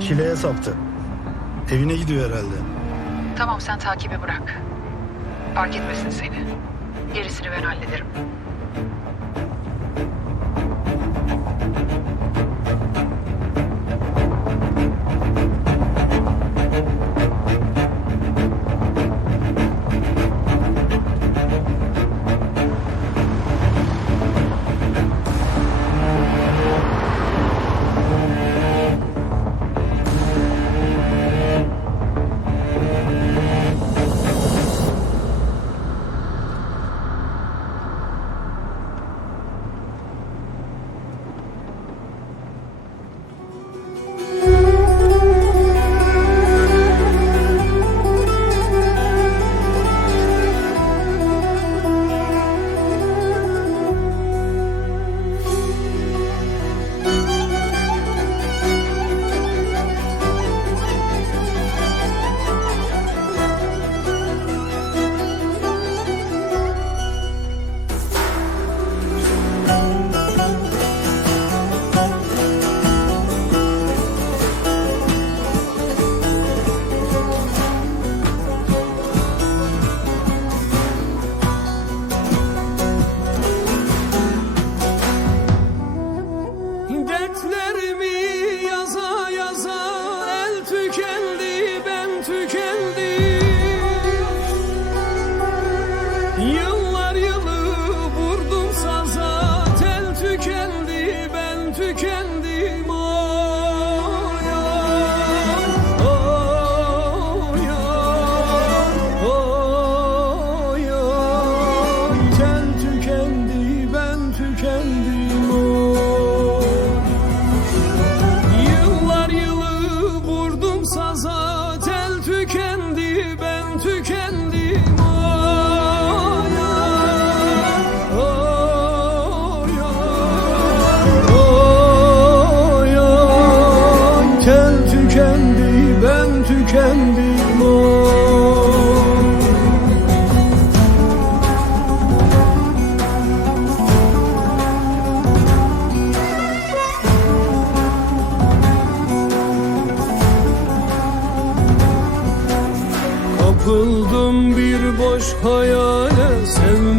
Şile'ye saptı. Evine gidiyor herhalde. Tamam sen takibi bırak. Fark etmesin seni. Gerisini ben hallederim.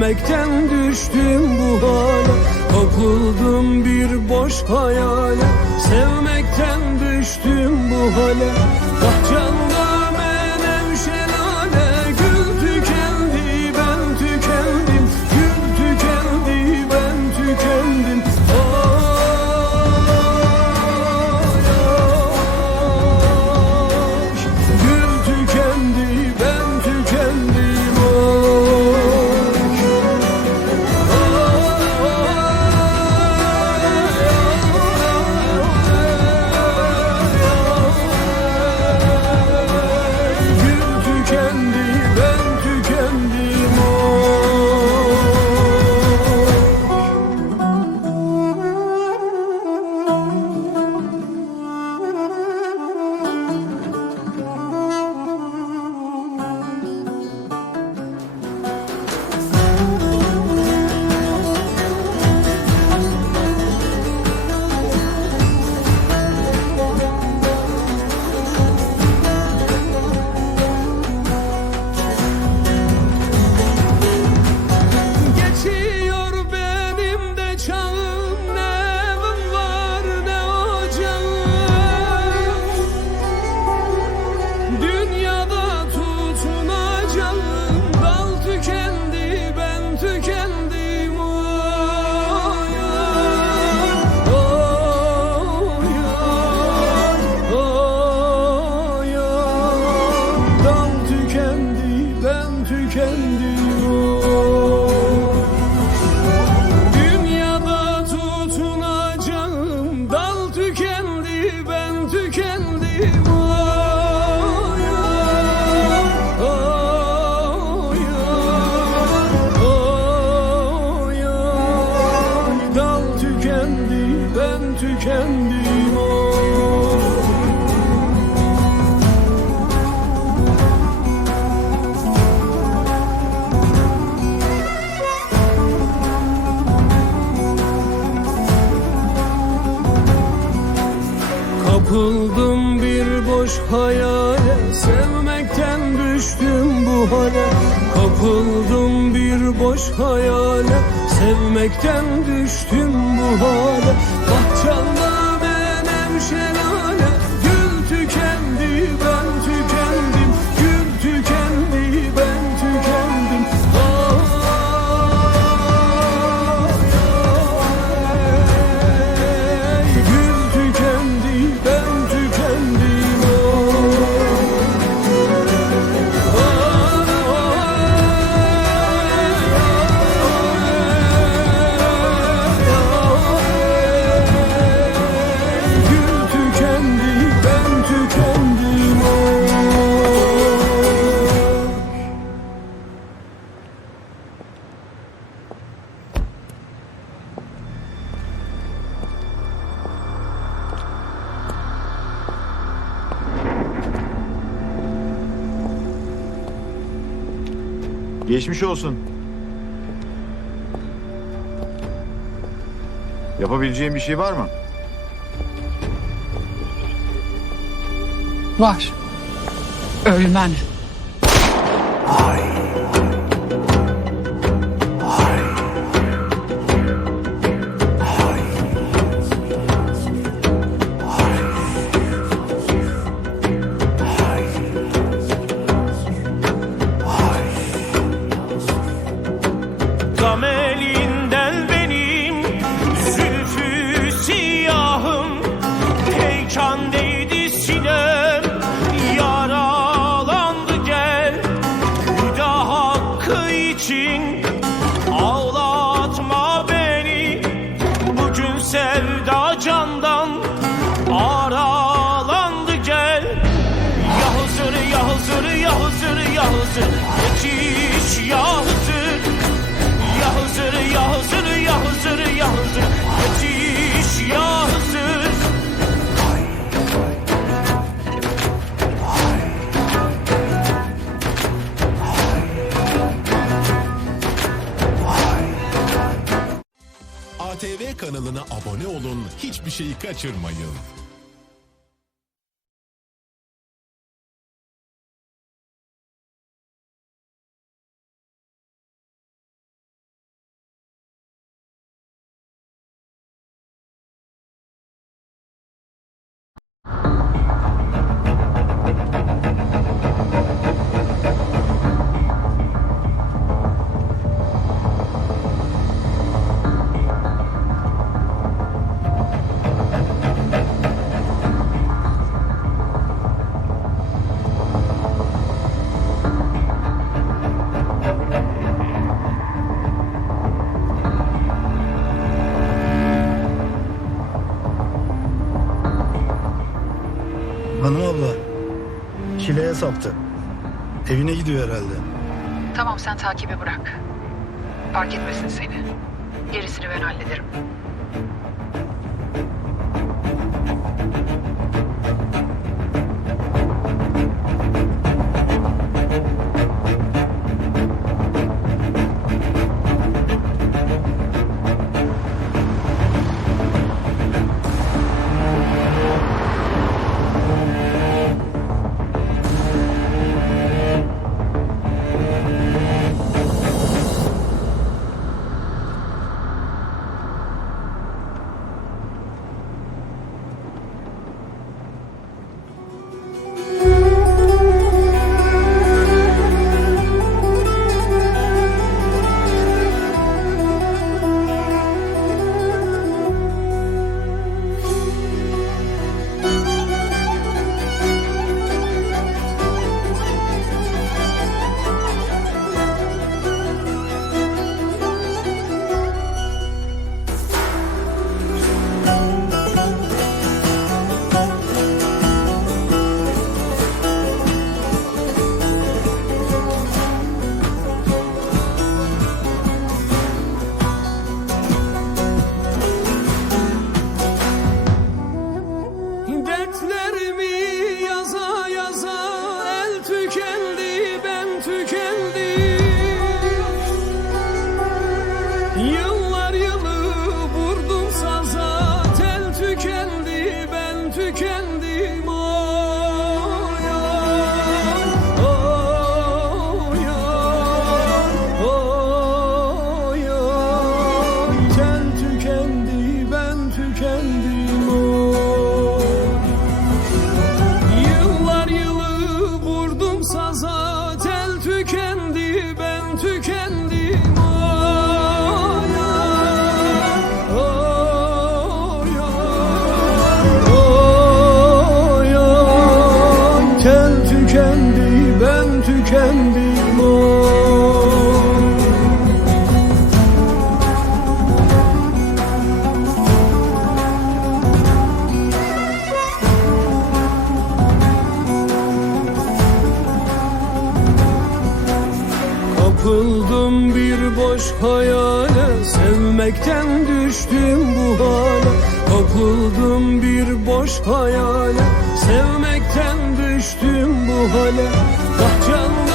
Sevmekten düştüm bu hale. Kapıldım bir boş hayale. Sevmekten düştüm bu hale. tükendim oh. Kapıldım bir boş hayale Sevmekten düştüm bu hale Kapıldım bir boş hayale Sevmekten düştüm bu hale Geçmiş olsun. Yapabileceğim bir şey var mı? Var. Ölmen. Yetiş ya Hızır ya Hızır ya Hızır ya Hızır ya Hızır Yetiş ya Hızır ATV kanalına abone olun, hiçbir şeyi kaçırmayın. Saptı. Evine gidiyor herhalde. Tamam sen takibi bırak. Fark etmesin seni. Gerisini ben hallederim. Sevmekten düştüm bu hale. Bahçanla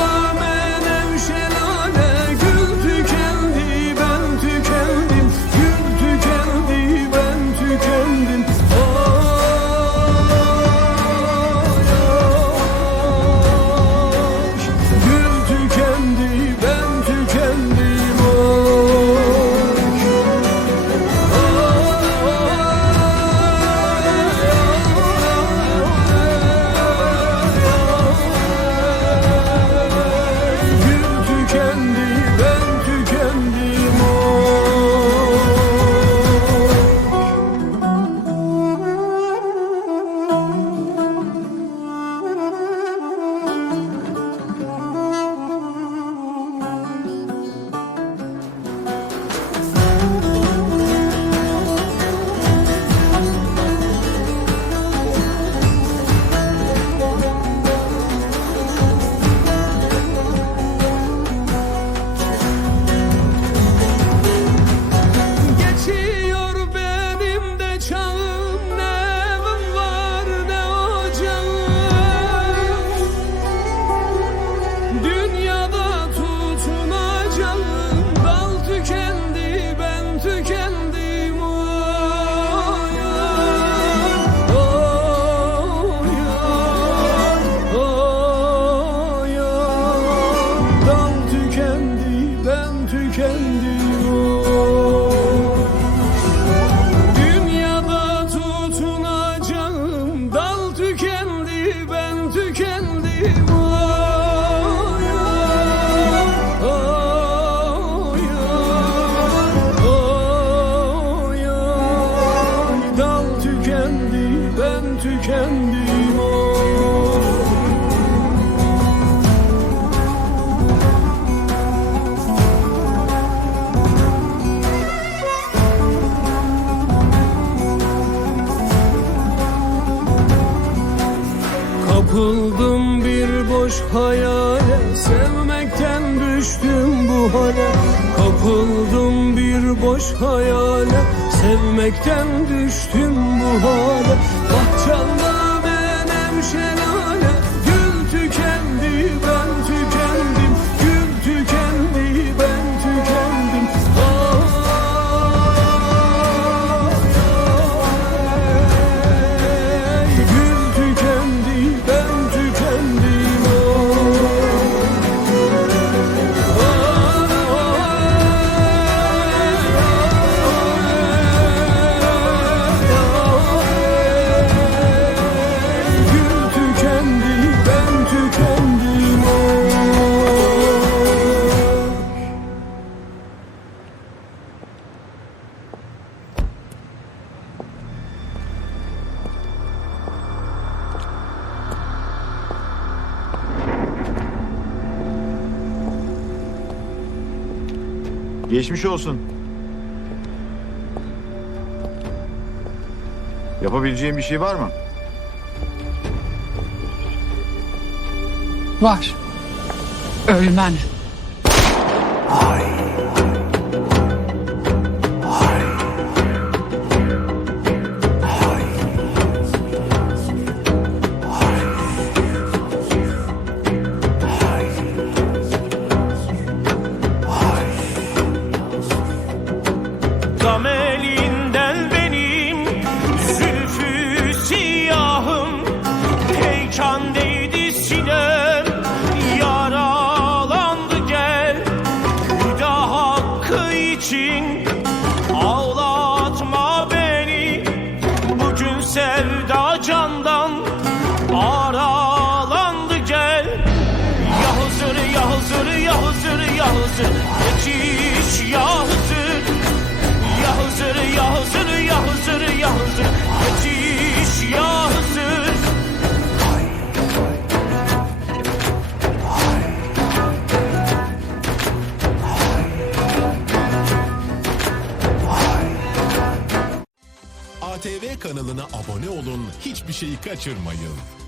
boş hayale Sevmekten düştüm bu hale. Kapıldım bir boş hayale Sevmekten düştüm bu hale. Bahçemde Geçmiş olsun. Yapabileceğim bir şey var mı? Var. Ölmen. Hızır Yetiş ya Hızır Ya Hızır ya Hızır ya ATV kanalına abone olun, hiçbir şeyi kaçırmayın.